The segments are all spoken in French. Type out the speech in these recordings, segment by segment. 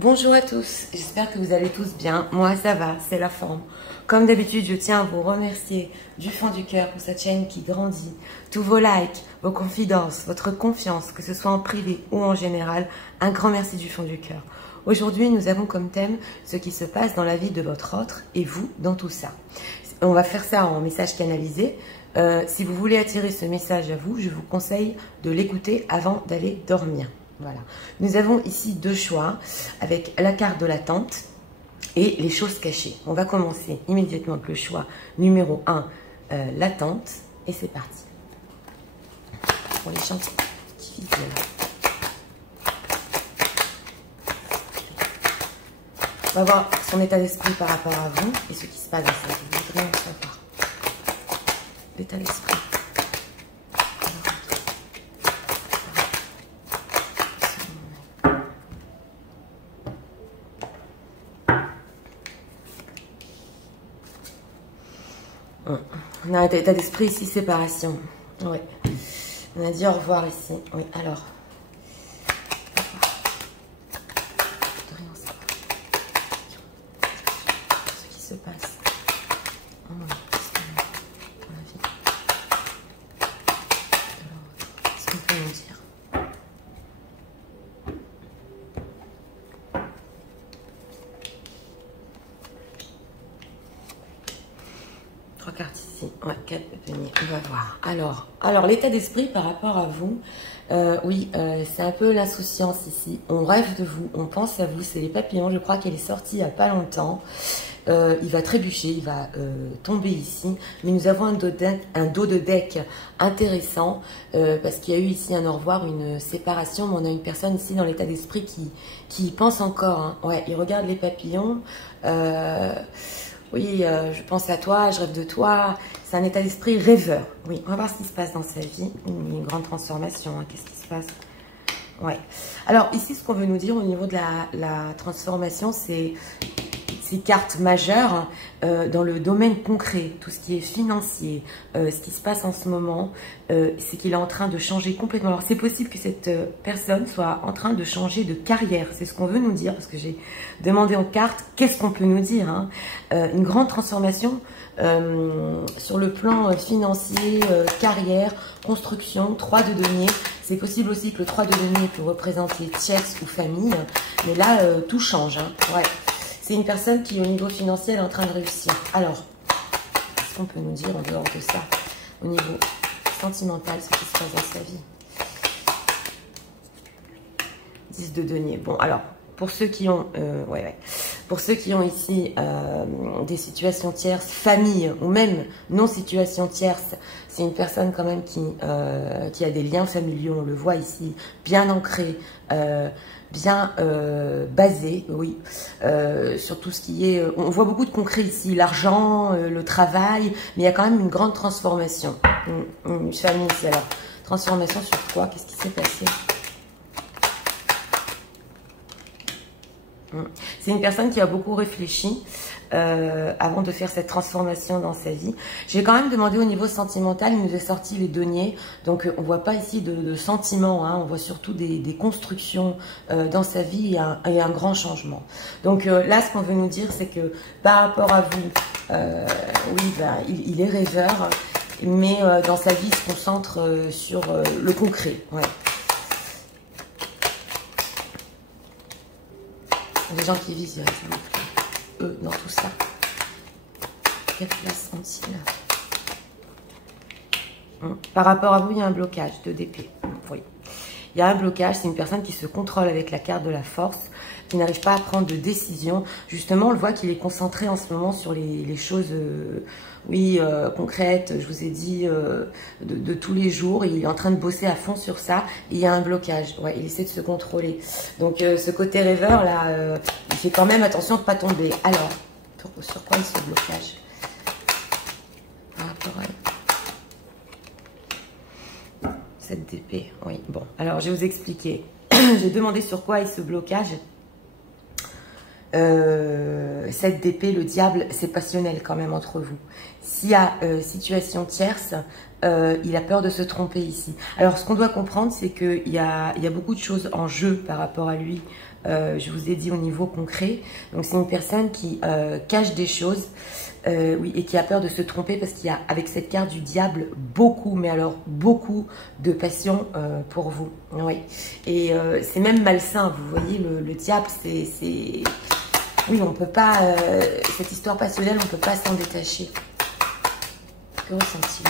Bonjour à tous, j'espère que vous allez tous bien. Moi ça va, c'est la forme. Comme d'habitude, je tiens à vous remercier du fond du cœur pour cette chaîne qui grandit. Tous vos likes, vos confidences, votre confiance, que ce soit en privé ou en général, un grand merci du fond du cœur. Aujourd'hui, nous avons comme thème ce qui se passe dans la vie de votre autre et vous dans tout ça. On va faire ça en message canalisé. Si vous voulez attirer ce message à vous, je vous conseille de l'écouter avant d'aller dormir. Voilà. Nous avons ici deux choix avec la carte de l'attente et les choses cachées. On va commencer immédiatement avec le choix numéro 1, l'attente. Et c'est parti. Pour les gens qui viennent. On va voir son état d'esprit par rapport à vous et ce qui se passe dans sa vie. Vous voudriez en savoir. L'état d'esprit. On a un état d'esprit ici, séparation. Oui. On a dit au revoir ici. Oui, alors. De rien savoir. Ce qui se passe. Pour la vie. Alors, qu'est-ce qu'on peut nous dire? Trois cartes ici, ouais, 4 de denier, on va voir. Alors l'état d'esprit par rapport à vous, oui, c'est un peu l'insouciance ici. On rêve de vous, on pense à vous, c'est les papillons, je crois qu'elle est sortie il n'y a pas longtemps. Il va trébucher, il va tomber ici, mais nous avons un dos de deck intéressant parce qu'il y a eu ici un au revoir, une séparation, mais on a une personne ici dans l'état d'esprit qui pense encore. Hein. Ouais, il regarde les papillons. Oui, je pense à toi, je rêve de toi. C'est un état d'esprit rêveur. Oui, on va voir ce qui se passe dans sa vie. Une grande transformation. Hein. Qu'est-ce qui se passe? Ouais. Alors, ici, ce qu'on veut nous dire au niveau de la transformation, c'est ces cartes majeures dans le domaine concret, tout ce qui est financier, ce qui se passe en ce moment, c'est qu'il est en train de changer complètement. Alors, c'est possible que cette personne soit en train de changer de carrière. C'est ce qu'on veut nous dire, parce que j'ai demandé en cartes, qu'est-ce qu'on peut nous dire, hein? Une grande transformation sur le plan financier, carrière, construction, 3 de denier. C'est possible aussi que le 3 de denier peut représenter tierce ou famille, mais là, tout change. Hein. Ouais. C'est une personne qui, au niveau financier, est en train de réussir. Alors, qu'est-ce qu'on peut nous dire en dehors de ça? Au niveau sentimental, ce qui se passe dans sa vie. 10 de denier. Bon, alors, pour ceux qui ont, pour ceux qui ont ici des situations tierces, famille ou même non-situation tierce, c'est une personne quand même qui a des liens familiaux, on le voit ici, bien ancrés, bien basé, oui, sur tout ce qui est... on voit beaucoup de concret ici, l'argent, le travail, mais il y a quand même une grande transformation. Une famille ici, alors, transformation sur quoi? Qu'est-ce qui s'est passé? C'est une personne qui a beaucoup réfléchi avant de faire cette transformation dans sa vie. J'ai quand même demandé au niveau sentimental, il nous est sorti les deniers, donc on ne voit pas ici de sentiments, hein, on voit surtout des constructions dans sa vie et un grand changement. Donc là, ce qu'on veut nous dire, c'est que par rapport à vous, oui, ben, il est rêveur, mais dans sa vie, il se concentre sur le concret. Ouais. Les gens qui vivent, s'il vous plaît. Eux, dans tout ça. Quelle place ont-ils? Par rapport à vous, il y a un blocage de d'épée. Oui. Il y a un blocage, c'est une personne qui se contrôle avec la carte de la force, qui n'arrive pas à prendre de décision. Justement, on le voit qu'il est concentré en ce moment sur les choses concrètes, je vous ai dit, de tous les jours. Et il est en train de bosser à fond sur ça. Et il y a un blocage. Ouais, il essaie de se contrôler. Donc, ce côté rêveur, là, il fait quand même attention de ne pas tomber. Alors, sur quoi est ce blocage par rapport à... Cette d'épée, oui. Bon, alors je vais vous expliquer. J'ai demandé sur quoi est ce blocage. Cette d'épée, le diable, c'est passionnel quand même entre vous. S'il y a situation tierce, il a peur de se tromper ici. Alors, ce qu'on doit comprendre, c'est qu'il y a beaucoup de choses en jeu par rapport à lui je vous ai dit au niveau concret. Donc c'est une personne qui cache des choses, oui, et qui a peur de se tromper parce qu'il y a avec cette carte du diable beaucoup, mais alors beaucoup de passion pour vous. Oui, et c'est même malsain. Vous voyez, le diable, c'est oui, on peut pas cette histoire passionnelle, on peut pas s'en détacher. Que ressent-il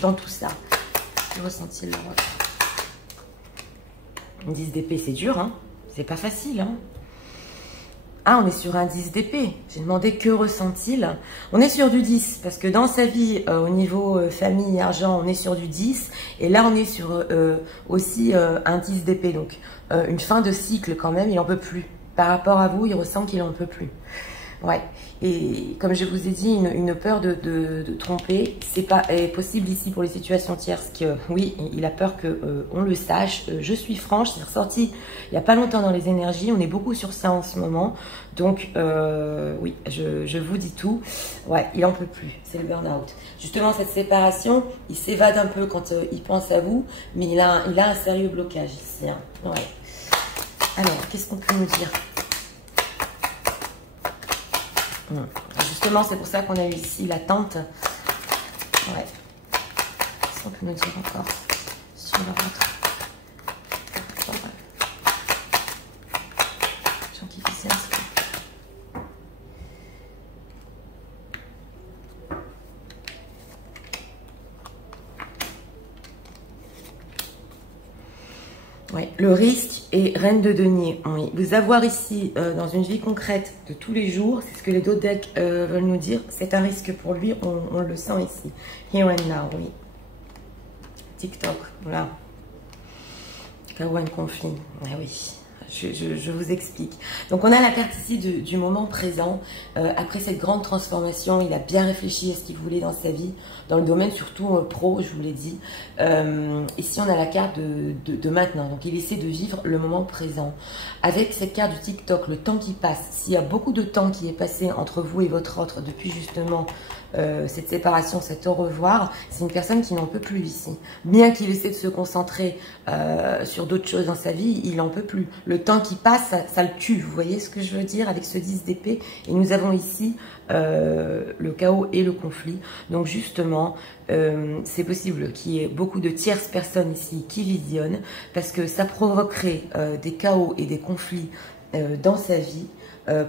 dans tout ça? Que ressent-il le rôle? 10 d'épée, c'est dur, hein? C'est pas facile, hein? Ah, on est sur un 10 d'épée. J'ai demandé que ressent-il. On est sur du 10, parce que dans sa vie, au niveau famille, argent, on est sur du 10. Et là, on est sur aussi un 10 d'épée. Donc, une fin de cycle quand même, il n'en peut plus. Par rapport à vous, il ressent qu'il n'en peut plus. Ouais. Et comme je vous ai dit, une peur de tromper, c'est pas possible ici pour les situations tierces. Que oui, il a peur que on le sache. Je suis franche, c'est ressorti il n'y a pas longtemps dans les énergies. On est beaucoup sur ça en ce moment. Donc oui, je vous dis tout. Ouais, il en peut plus. C'est le burn-out. Justement, cette séparation, il s'évade un peu quand il pense à vous, mais il a un sérieux blocage ici. Hein. Ouais. Alors, qu'est-ce qu'on peut nous dire? Justement, c'est pour ça qu'on a eu ici la tente. Ouais. Qu'est-ce qu'on peut nous dire encore sur le ventre? Gens qui visionnent. Ouais, le risque est reine de denier. Oui. Vous avoir ici dans une vie concrète de tous les jours, c'est ce que les deux decks veulent nous dire. C'est un risque pour lui, on le sent ici. Here and now, oui. TikTok, voilà. Chaos and conflit, ah oui. Je vous explique. Donc, on a la carte ici du moment présent. Après cette grande transformation, il a bien réfléchi à ce qu'il voulait dans sa vie, dans le domaine surtout pro, je vous l'ai dit. Ici, on a la carte de maintenant. Donc, il essaie de vivre le moment présent. Avec cette carte du TikTok, le temps qui passe, s'il y a beaucoup de temps qui est passé entre vous et votre autre depuis justement cette séparation, cet au revoir, c'est une personne qui n'en peut plus ici. Bien qu'il essaie de se concentrer sur d'autres choses dans sa vie, il n'en peut plus. Le temps qui passe, ça le tue. Vous voyez ce que je veux dire avec ce 10 d'épée? Et nous avons ici le chaos et le conflit. Donc justement, c'est possible qu'il y ait beaucoup de tierces personnes ici qui visionnent parce que ça provoquerait des chaos et des conflits dans sa vie.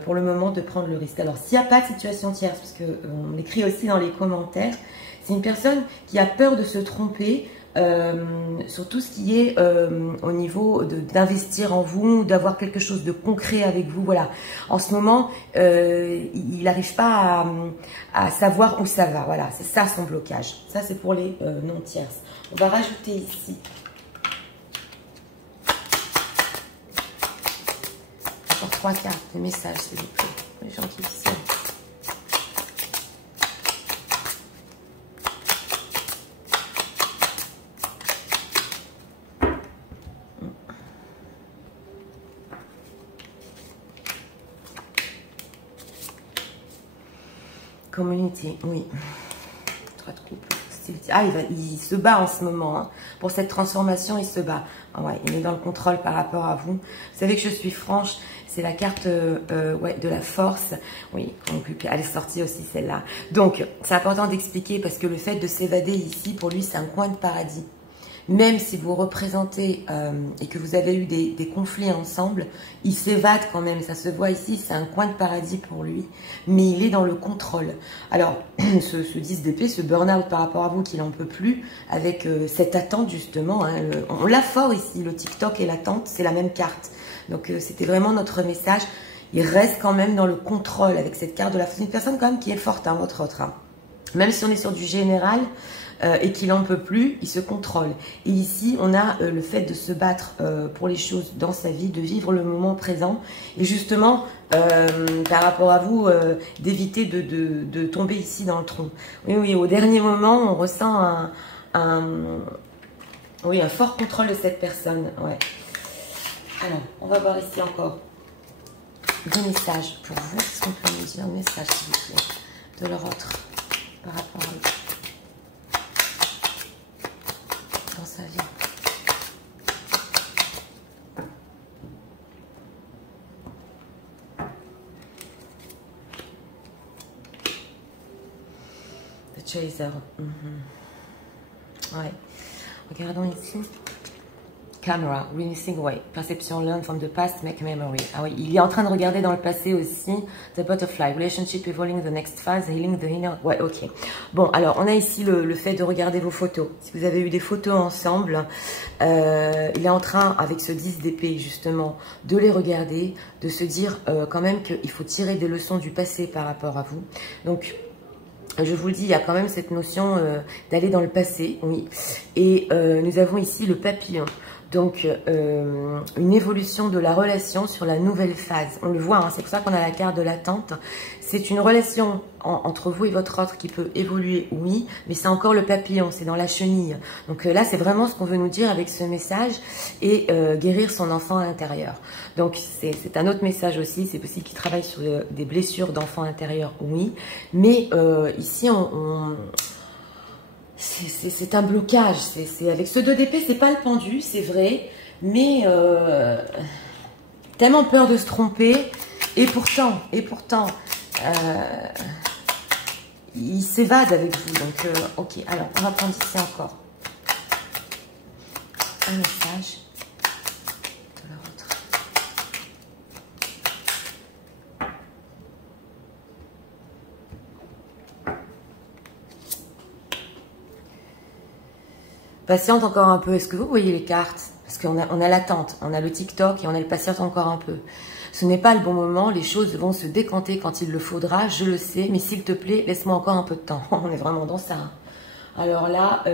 Pour le moment de prendre le risque. Alors s'il n'y a pas de situation tierce, parce qu'on écrit aussi dans les commentaires, c'est une personne qui a peur de se tromper sur tout ce qui est au niveau d'investir en vous, d'avoir quelque chose de concret avec vous. Voilà. En ce moment, il n'arrive pas à savoir où ça va. Voilà, c'est ça son blocage. Ça, c'est pour les non tierces. On va rajouter ici. Encore 3 cartes, des messages, s'il vous plaît. Les gens qui viennent. Community, oui. 3 de couple. Ah, il se bat en ce moment. Hein. Pour cette transformation, il se bat. Ah ouais, il est dans le contrôle par rapport à vous. Vous savez que je suis franche. C'est la carte ouais, de la force. Oui, elle est sortie aussi celle-là. Donc, c'est important d'expliquer parce que le fait de s'évader ici, pour lui, c'est un coin de paradis. Même si vous représentez et que vous avez eu des conflits ensemble, il s'évade quand même. Ça se voit ici, c'est un coin de paradis pour lui. Mais il est dans le contrôle. Alors, ce 10 d'épée, ce burn-out par rapport à vous qu'il n'en peut plus, avec cette attente justement. Hein, on l'a fort ici, le TikTok et l'attente, c'est la même carte. Donc, c'était vraiment notre message. Il reste quand même dans le contrôle avec cette carte de la force. C'est une personne quand même qui est forte, hein, votre autre. Hein. Même si on est sur du général et qu'il n'en peut plus, il se contrôle. Et ici, on a le fait de se battre pour les choses dans sa vie, de vivre le moment présent. Et justement, par rapport à vous, d'éviter de tomber ici dans le trou. Oui, oui, au dernier moment, on ressent oui, un fort contrôle de cette personne. Ouais. Alors, on va voir ici encore des messages pour vous. Qu'est-ce qu'on peut nous dire? Un message, s'il vous plaît, de leur autre par rapport à eux. Dans sa vie. chaser. Ouais. Regardons ici. Camera, releasing away. Perception, learn from the past, make memory. Ah oui, il est en train de regarder dans le passé aussi. The butterfly, relationship evolving the next phase, healing the inner. Ouais, ok. Bon, alors, on a ici le fait de regarder vos photos. Si vous avez eu des photos ensemble, il est en train, avec ce 10 d'épée, justement, de les regarder, de se dire quand même qu'il faut tirer des leçons du passé par rapport à vous. Donc, je vous le dis, il y a quand même cette notion d'aller dans le passé, oui. Et nous avons ici le papillon. Donc, une évolution de la relation sur la nouvelle phase. On le voit, hein, c'est pour ça qu'on a la carte de l'attente. C'est une relation entre vous et votre autre qui peut évoluer, oui, mais c'est encore le papillon, c'est dans la chenille. Donc là, c'est vraiment ce qu'on veut nous dire avec ce message et guérir son enfant intérieur. Donc, c'est un autre message aussi. C'est possible qu'il travaille sur des blessures d'enfant intérieur, oui. Mais ici, c'est un blocage. C'est avec ce 2 d'épée, c'est pas le pendu, c'est vrai, mais tellement peur de se tromper, et pourtant, il s'évade avec vous. Donc, ok, alors, on va prendre ici encore un message de la retraite. Patiente encore un peu. Est-ce que vous voyez les cartes? Parce qu'on a l'attente, on a le TikTok et on a le patiente encore un peu. Ce n'est pas le bon moment, les choses vont se décanter quand il le faudra, je le sais, mais s'il te plaît, laisse-moi encore un peu de temps. On est vraiment dans ça. Alors là,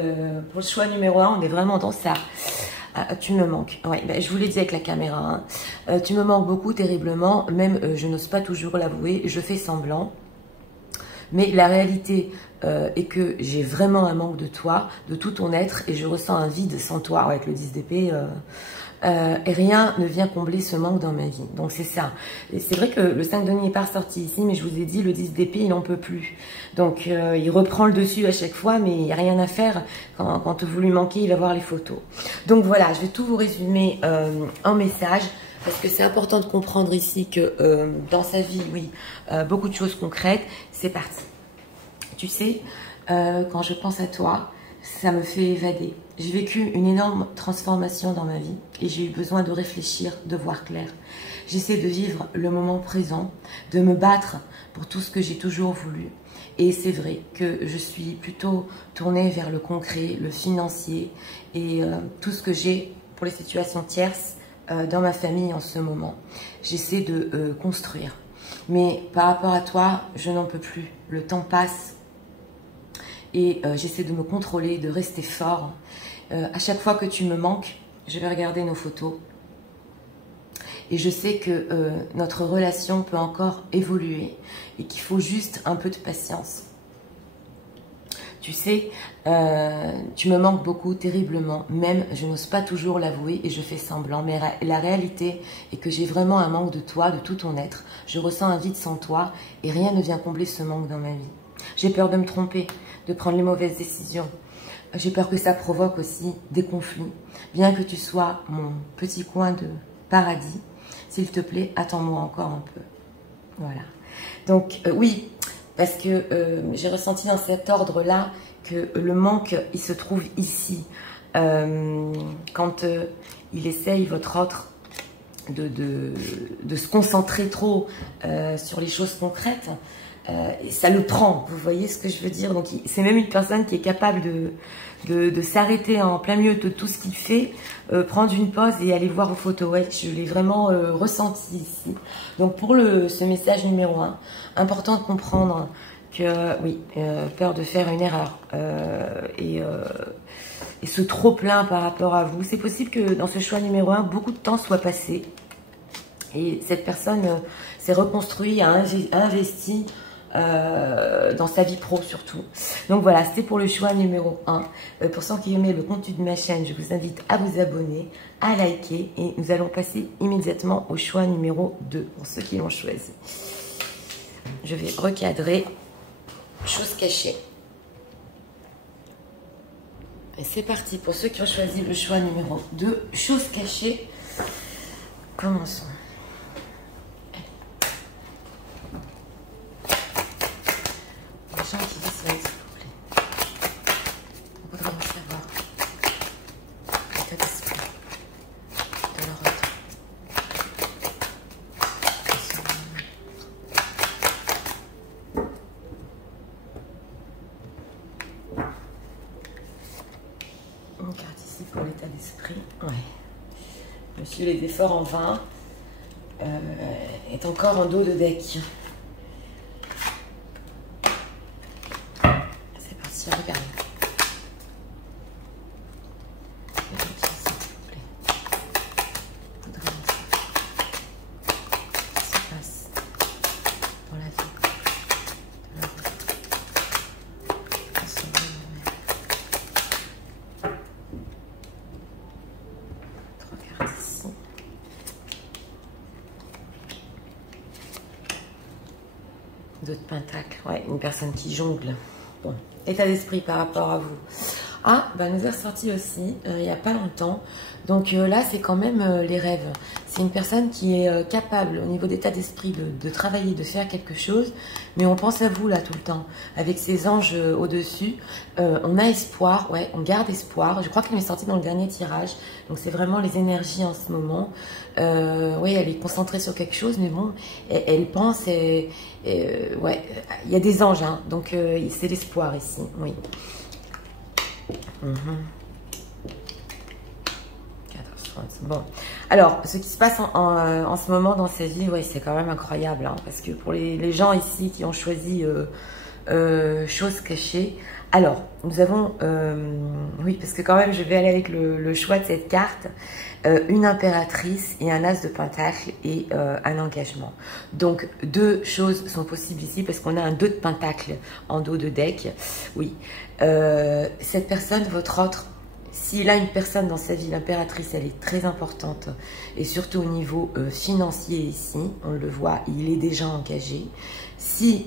pour le choix numéro 1, on est vraiment dans ça. Ah, tu me manques. Ouais, ben, je vous l'ai dit avec la caméra. Hein. Tu me manques beaucoup, terriblement. Même, je n'ose pas toujours l'avouer, je fais semblant. Mais la réalité est que j'ai vraiment un manque de toi, de tout ton être, et je ressens un vide sans toi. Ouais, avec le 10 d'épée, et rien ne vient combler ce manque dans ma vie. Donc c'est ça. Et c'est vrai que le 5 de denier n'est pas ressorti ici, mais je vous ai dit, le 10 d'épée, il n'en peut plus. Donc il reprend le dessus à chaque fois, mais il n'y a rien à faire. Quand vous lui manquez, il va voir les photos. Donc voilà, je vais tout vous résumer en message. Parce que c'est important de comprendre ici que dans sa vie, oui, beaucoup de choses concrètes, c'est parti. Tu sais, quand je pense à toi, ça me fait évader. J'ai vécu une énorme transformation dans ma vie et j'ai eu besoin de réfléchir, de voir clair. J'essaie de vivre le moment présent, de me battre pour tout ce que j'ai toujours voulu. Et c'est vrai que je suis plutôt tournée vers le concret, le financier et tout ce que j'ai pour les situations tierces dans ma famille en ce moment. J'essaie de construire. Mais par rapport à toi, je n'en peux plus. Le temps passe et j'essaie de me contrôler, de rester fort. À chaque fois que tu me manques, je vais regarder nos photos. Et je sais que notre relation peut encore évoluer et qu'il faut juste un peu de patience. Tu sais, tu me manques beaucoup, terriblement. Même, je n'ose pas toujours l'avouer et je fais semblant. Mais la réalité est que j'ai vraiment un manque de toi, de tout ton être. Je ressens un vide sans toi et rien ne vient combler ce manque dans ma vie. J'ai peur de me tromper, de prendre les mauvaises décisions. J'ai peur que ça provoque aussi des conflits. Bien que tu sois mon petit coin de paradis, s'il te plaît, attends-moi encore un peu. Voilà. Donc, oui... Parce que j'ai ressenti dans cet ordre-là que le manque, il se trouve ici. Quand il essaye, votre autre, de se concentrer trop sur les choses concrètes, et ça le prend, vous voyez ce que je veux dire? Donc c'est même une personne qui est capable de s'arrêter en plein milieu de tout ce qu'il fait, prendre une pause et aller voir vos photos. Ouais, je l'ai vraiment ressenti ici. Donc pour ce message numéro 1, important de comprendre que oui, peur de faire une erreur et ce trop plein par rapport à vous. C'est possible que dans ce choix numéro 1, beaucoup de temps soit passé et cette personne s'est reconstruite, a investi dans sa vie pro surtout. Donc voilà, c'était pour le choix numéro 1. Pour ceux qui aimaient le contenu de ma chaîne, je vous invite à vous abonner, à liker et nous allons passer immédiatement au choix numéro 2 pour ceux qui l'ont choisi. Je vais recadrer. Chose cachée. Et c'est parti pour ceux qui ont choisi le choix numéro 2, chose cachée. Commençons. Les gens qui disent ça, s'il vous plaît. les efforts en vain, est encore en dos de deck. C'est parti, regardez. Deux de pentacles, ouais, une personne qui jongle. Bon, état d'esprit par rapport à vous. Ah, bah nous est ressorti aussi, il n'y a pas longtemps. Donc là, c'est quand même les rêves. C'est une personne qui est capable, au niveau d'état d'esprit, de travailler, de faire quelque chose. Mais on pense à vous, là, tout le temps. Avec ces anges au-dessus, on a espoir, ouais, on garde espoir. Je crois qu'elle est sortie dans le dernier tirage. Donc c'est vraiment les énergies en ce moment. Oui, elle est concentrée sur quelque chose, mais bon, elle pense, ouais, il y a des anges, hein, donc c'est l'espoir ici, oui. 14, bon, alors ce qui se passe en ce moment dans sa vie, ouais, c'est quand même incroyable, hein, parce que pour les gens ici qui ont choisi choses cachées, alors nous avons, oui, parce que quand même je vais aller avec le choix de cette carte, une impératrice et un as de pentacle et un engagement. Donc deux choses sont possibles ici parce qu'on a un 2 de pentacle en dos de deck. Oui, cette personne, votre autre, s'il a une personne dans sa vie, l'impératrice, elle est très importante et surtout au niveau financier ici, on le voit, il est déjà engagé. Si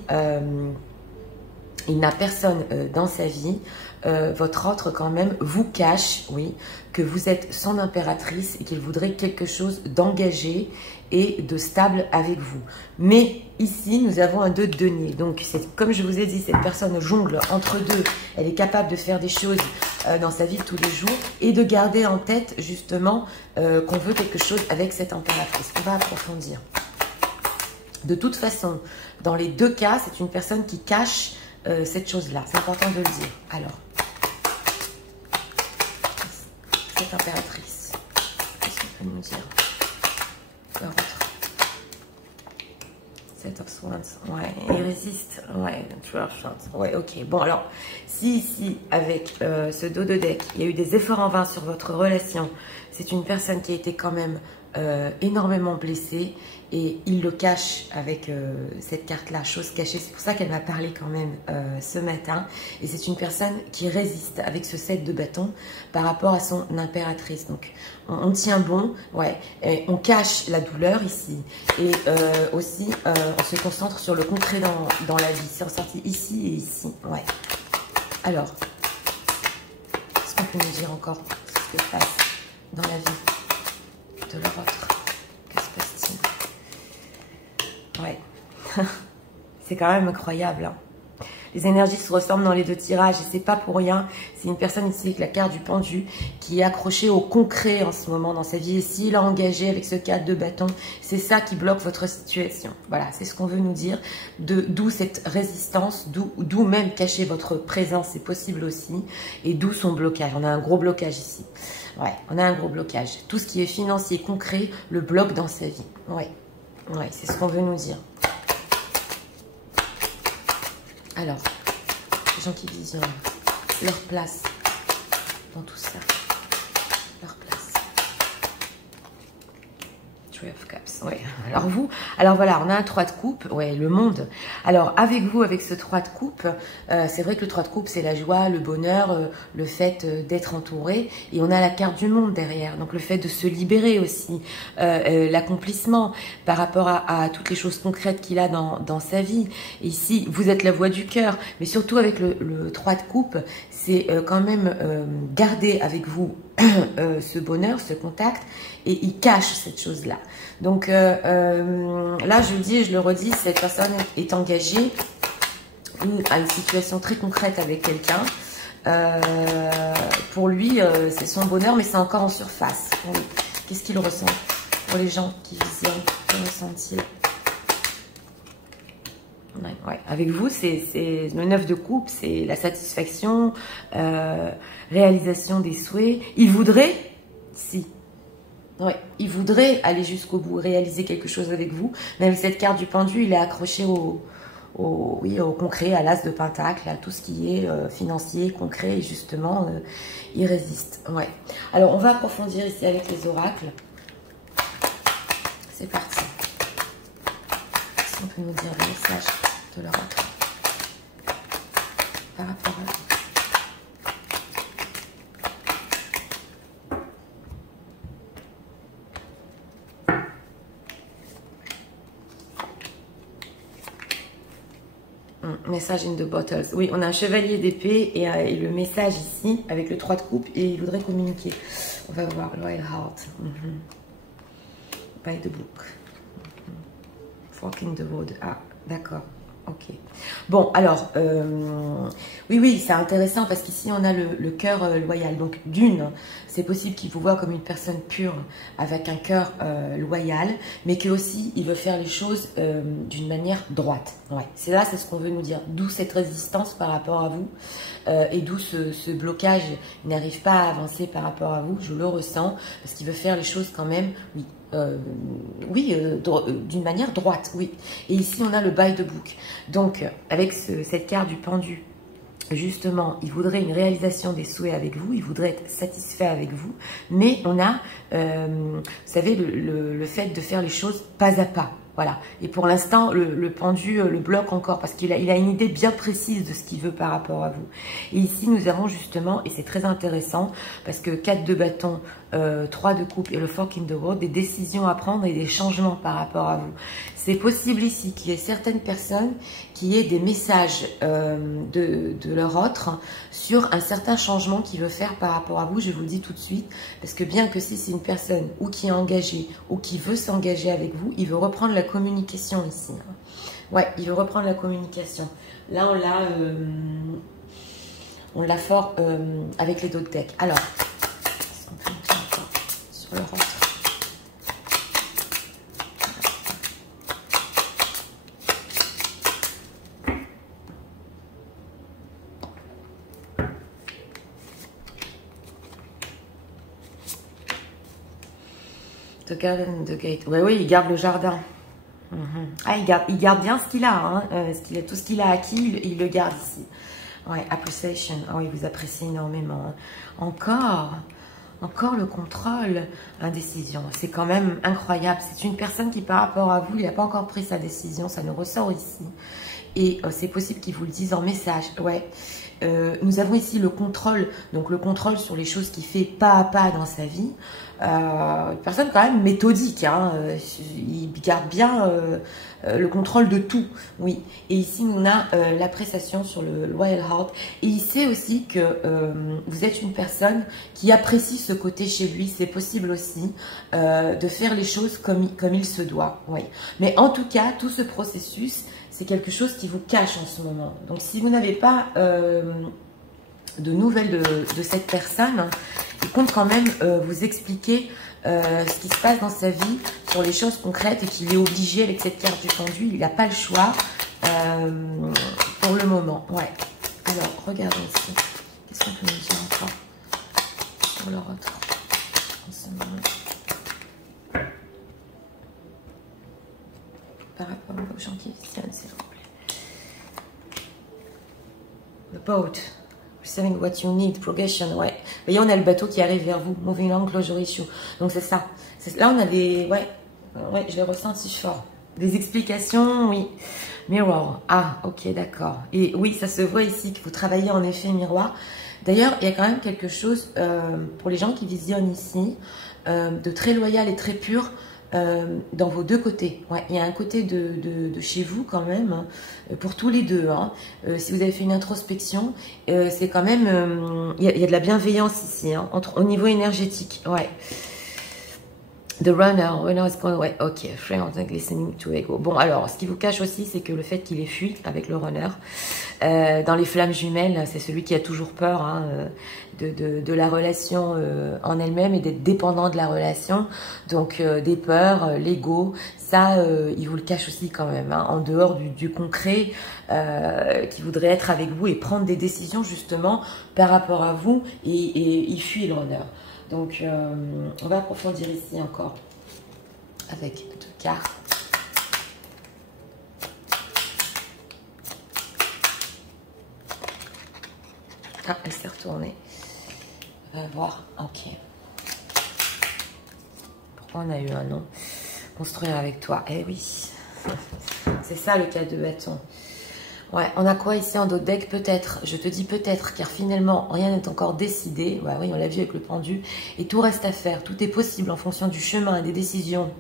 il n'a personne dans sa vie, votre autre quand même vous cache, oui, que vous êtes son impératrice et qu'il voudrait quelque chose d'engagé et de stable avec vous. Mais ici, nous avons un 2 de denier. Donc, comme je vous ai dit, cette personne jongle entre deux. Elle est capable de faire des choses dans sa vie de tous les jours et de garder en tête, justement, qu'on veut quelque chose avec cette impératrice. On va approfondir. De toute façon, dans les deux cas, c'est une personne qui cache cette chose-là. C'est important de le dire. Alors, cette impératrice, qu'est-ce qu'on peut nous dire? Leur autre. Set of Swords, ouais, il résiste, ouais, ouais, ok. Bon, alors, si ici, avec ce dos de deck, il y a eu des efforts en vain sur votre relation, c'est une personne qui a été quand même énormément blessée et il le cache avec cette carte-là, chose cachée. C'est pour ça qu'elle m'a parlé quand même ce matin. Et c'est une personne qui résiste avec ce 7 de bâton par rapport à son impératrice. Donc, on tient bon, ouais, et on cache la douleur ici. Et aussi, on se concentre sur le concret dans la vie. C'est ressorti ici et ici, ouais. Alors, qu'est-ce qu'on peut nous dire encore? Ce qui se passe dans la vie de leur autre. Que se passe-t-il? Ouais, c'est quand même incroyable, hein. Les énergies se ressemblent dans les deux tirages et c'est pas pour rien. C'est une personne ici avec la carte du pendu qui est accrochée au concret en ce moment dans sa vie. Et s'il a engagé avec ce 4 de bâton, c'est ça qui bloque votre situation. Voilà, c'est ce qu'on veut nous dire. D'où cette résistance, d'où même cacher votre présence, c'est possible aussi. Et d'où son blocage. On a un gros blocage ici. Ouais, on a un gros blocage. Tout ce qui est financier, concret, le bloque dans sa vie. Ouais, ouais, c'est ce qu'on veut nous dire. Alors, les gens qui visionnent leur place dans tout ça, leur place. Three of Cups, ouais. Alors vous, alors voilà, on a un 3 de coupe, ouais, le monde. Alors avec vous, avec ce 3 de coupe, c'est vrai que le 3 de coupe, c'est la joie, le bonheur, le fait d'être entouré. Et on a la carte du monde derrière, donc le fait de se libérer aussi, l'accomplissement par rapport à toutes les choses concrètes qu'il a dans sa vie. Et ici, vous êtes la voix du cœur, mais surtout avec le 3 de coupe, c'est quand même garder avec vous ce bonheur, ce contact, et il cache cette chose-là. Donc là, je le dis et je le redis, cette personne est engagée à une situation très concrète avec quelqu'un. Pour lui, c'est son bonheur, mais c'est encore en surface. Oui. Qu'est-ce qu'il ressent? Pour les gens qui visionnent, que ressent-il? Ouais. Avec vous, c'est le 9 de coupe, c'est la satisfaction, réalisation des souhaits. Il voudrait, si, Ouais, il voudrait aller jusqu'au bout, réaliser quelque chose avec vous. Mais avec cette carte du pendu, il est accroché oui, au concret, à l'as de pentacle, à tout ce qui est financier, concret, et justement, il résiste. Ouais. Alors, on va approfondir ici avec les oracles. C'est parti. Est-ce qu'on peut nous dire le message de l'oracle par rapport à vous? Message in the bottles. Oui, on a un chevalier d'épée et le message ici avec le 3 de coupe et il voudrait communiquer. On va voir. Royal Heart. By the book. Fork in the road. Ah, d'accord. Ok. Bon, alors, oui, c'est intéressant parce qu'ici, on a le cœur loyal. Donc, d'une, c'est possible qu'il vous voit comme une personne pure avec un cœur loyal, mais que aussi il veut faire les choses d'une manière droite. Ouais, c'est ce qu'on veut nous dire. D'où cette résistance par rapport à vous et d'où ce blocage. Il n'arrive pas à avancer par rapport à vous, je le ressens, parce qu'il veut faire les choses quand même, oui, d'une manière droite, oui. Et ici, on a le by the book. Donc, avec cette carte du pendu, justement, il voudrait une réalisation des souhaits avec vous, il voudrait être satisfait avec vous, mais on a, vous savez, le fait de faire les choses pas à pas. Voilà. Et pour l'instant, le pendu le bloque encore parce qu'il a une idée bien précise de ce qu'il veut par rapport à vous. Et ici, nous avons justement, et c'est très intéressant, parce que 4 de bâton, 3 de coupe et le fork in the road, des décisions à prendre et des changements par rapport à vous. C'est possible ici qu'il y ait certaines personnes qui aient des messages de leur autre sur un certain changement qu'il veut faire par rapport à vous. Je vous le dis tout de suite, parce que bien que si c'est une personne ou qui est engagée ou qui veut s'engager avec vous, il veut reprendre la communication ici. Ouais, il veut reprendre la communication. Là, on l'a fort avec les d'autres decks. Alors, est-ce qu'on peut me dire encore sur le rentre? The garden, the gate. Oui, il garde le jardin. Ah, il garde bien ce qu'il a, hein. Tout ce qu'il a acquis, il le garde ici. Ouais, appreciation. Oh, il vous apprécie énormément. Hein. Encore le contrôle, indécision. C'est quand même incroyable. C'est une personne qui, par rapport à vous, il n'a pas encore pris sa décision. Ça nous ressort ici. Et c'est possible qu'il vous le dise en message. Ouais. Nous avons ici le contrôle, donc le contrôle sur les choses qu'il fait pas à pas dans sa vie. Une personne quand même méthodique, hein, il garde bien le contrôle de tout, oui. Et ici, on a l'appréciation sur le Royal Heart. Et il sait aussi que vous êtes une personne qui apprécie ce côté chez lui. C'est possible aussi de faire les choses comme il se doit, oui. Mais en tout cas, tout ce processus, c'est quelque chose qui vous cache en ce moment. Donc, si vous n'avez pas de nouvelles de cette personne, il compte quand même vous expliquer ce qui se passe dans sa vie sur les choses concrètes et qu'il est obligé avec cette carte du pendu. Il n'a pas le choix pour le moment. Ouais. Alors, regardons ici. Qu'est-ce qu'on peut nous dire encore sur leur autre en ce moment par rapport aux gens qui visionnent, s'il vous plaît. The boat. Receiving what you need, progression, ouais. Vous voyez, on a le bateau qui arrive vers vous. Moving on, closure issue. Donc, c'est ça. Là, on a des... Ouais, je l'ai ressenti fort. Des explications, oui. Mirror. Ah, ok, d'accord. Et oui, ça se voit ici que vous travaillez en effet miroir. D'ailleurs, il y a quand même quelque chose, pour les gens qui visionnent ici, de très loyal et très pur, dans vos deux côtés. Ouais, il y a un côté de chez vous quand même, hein, pour tous les deux. Hein. Si vous avez fait une introspection, c'est quand même... Il y a de la bienveillance ici, hein, au niveau énergétique. Ouais. The runner is going, ouais, ok, friend, listening to ego. Bon, alors, ce qui vous cache aussi, c'est que le fait qu'il ait fui avec le runner, dans les flammes jumelles, c'est celui qui a toujours peur hein, de la relation en elle-même et d'être dépendant de la relation. Donc, des peurs, l'ego, ça, il vous le cache aussi quand même, hein, en dehors du concret, qui voudrait être avec vous et prendre des décisions justement par rapport à vous, et il fuit le runner. Donc, on va approfondir ici encore avec 2 cartes. Ah, elle s'est retournée. On va voir. Ok. Pourquoi on a eu un nom? Construire avec toi. Eh oui. C'est ça le cas de bâton. Ouais, on a quoi ici en dos de deck? Peut-être, je te dis peut-être, car finalement, rien n'est encore décidé. Ouais, oui, on l'a vu avec le pendu. Et tout reste à faire. Tout est possible en fonction du chemin et des décisions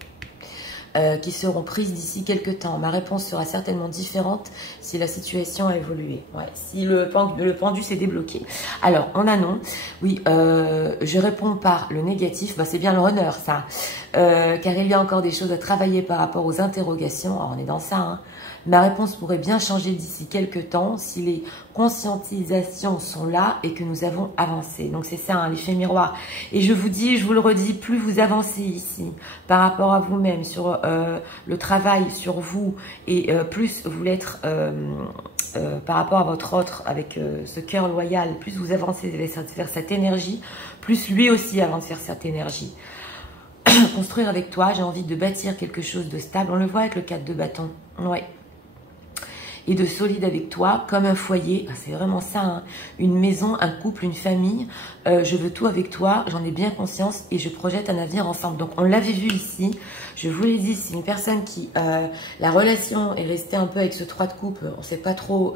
qui seront prises d'ici quelques temps. Ma réponse sera certainement différente si la situation a évolué. Ouais, si le pendu s'est débloqué. Alors, on a non. Oui, je réponds par le négatif. Bah, c'est bien le runner, ça. Car il y a encore des choses à travailler par rapport aux interrogations. Alors, on est dans ça, hein. Ma réponse pourrait bien changer d'ici quelques temps si les conscientisations sont là et que nous avons avancé. Donc c'est ça, hein, l'effet miroir. Et je vous dis, je vous le redis, plus vous avancez ici par rapport à vous-même, sur le travail, sur vous, et plus vous voulez être par rapport à votre autre, avec ce cœur loyal, plus vous avancez vers cette énergie, plus lui aussi avance vers cette énergie. Construire avec toi, j'ai envie de bâtir quelque chose de stable. On le voit avec le 4 de bâton. Ouais. Et de solide avec toi, comme un foyer, c'est vraiment ça, hein. Une maison, un couple, une famille, je veux tout avec toi, j'en ai bien conscience et je projette un avenir ensemble. Donc on l'avait vu ici, je vous l'ai dit, c'est une personne qui, la relation est restée un peu avec ce 3 de coupe, on ne sait pas trop,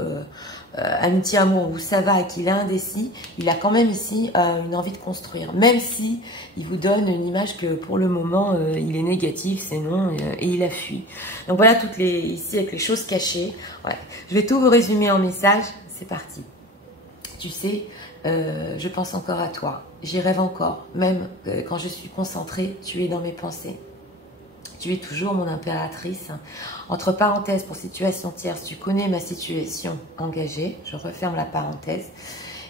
amitié, amour, où ça va et qu'il est indécis, il a quand même ici une envie de construire, même si il vous donne une image que pour le moment il est négatif, c'est non, et il a fui. Donc voilà toutes les, ici avec les choses cachées. Ouais. Je vais tout vous résumer en message, c'est parti. Tu sais, je pense encore à toi, j'y rêve encore, même quand je suis concentrée, tu es dans mes pensées. Tu es toujours mon impératrice. Entre parenthèses, pour situation tierce, tu connais ma situation engagée. Je referme la parenthèse.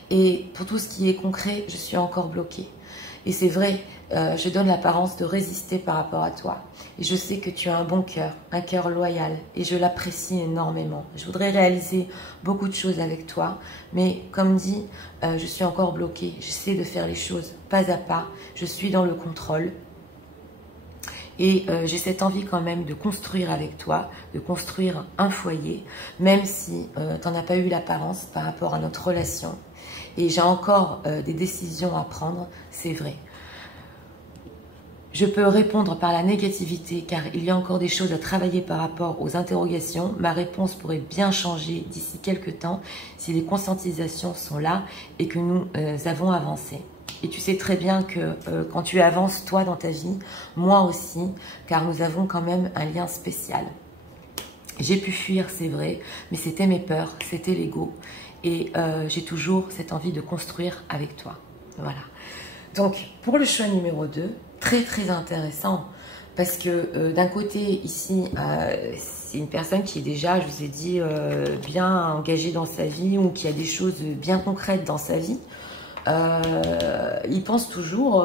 Et pour tout ce qui est concret, je suis encore bloquée. Et c'est vrai, je donne l'apparence de résister par rapport à toi. Et je sais que tu as un bon cœur, un cœur loyal. Et je l'apprécie énormément. Je voudrais réaliser beaucoup de choses avec toi. Mais comme dit, je suis encore bloquée. J'essaie de faire les choses pas à pas. Je suis dans le contrôle. Et j'ai cette envie quand même de construire avec toi, de construire un foyer, même si tu n'en as pas eu l'apparence par rapport à notre relation. Et j'ai encore des décisions à prendre, c'est vrai. Je peux répondre par la négativité car il y a encore des choses à travailler par rapport aux interrogations. Ma réponse pourrait bien changer d'ici quelques temps si les conscientisations sont là et que nous avons avancé. Et tu sais très bien que quand tu avances, toi, dans ta vie, moi aussi, car nous avons quand même un lien spécial. J'ai pu fuir, c'est vrai, mais c'était mes peurs, c'était l'ego. Et j'ai toujours cette envie de construire avec toi. Voilà. Donc, pour le choix numéro 2, très, très intéressant. Parce que d'un côté, ici, c'est une personne qui est déjà, je vous ai dit, bien engagée dans sa vie ou qui a des choses bien concrètes dans sa vie. Il pense toujours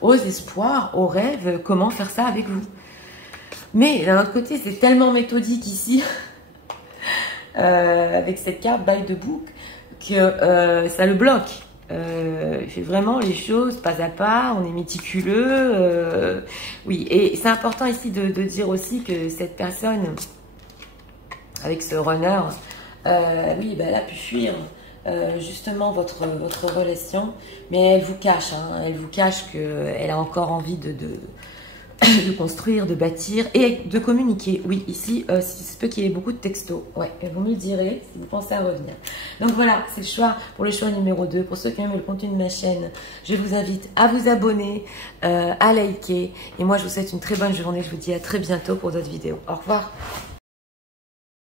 aux espoirs, aux rêves, comment faire ça avec vous. Mais d'un autre côté, c'est tellement méthodique ici, avec cette carte By the Book, que ça le bloque. Il fait vraiment les choses pas à pas, on est méticuleux. Oui, et c'est important ici de dire aussi que cette personne, avec ce runner, oui, ben, elle a pu fuir. Justement votre relation, mais elle vous cache, hein, elle vous cache qu'elle a encore envie de construire, de bâtir et de communiquer. Oui, ici, il se peut qu'il y ait beaucoup de textos. Ouais, vous me le direz si vous pensez à revenir. Donc voilà, c'est le choix pour le choix numéro 2. Pour ceux qui aiment le contenu de ma chaîne, je vous invite à vous abonner, à liker. Et moi, je vous souhaite une très bonne journée. Je vous dis à très bientôt pour d'autres vidéos. Au revoir.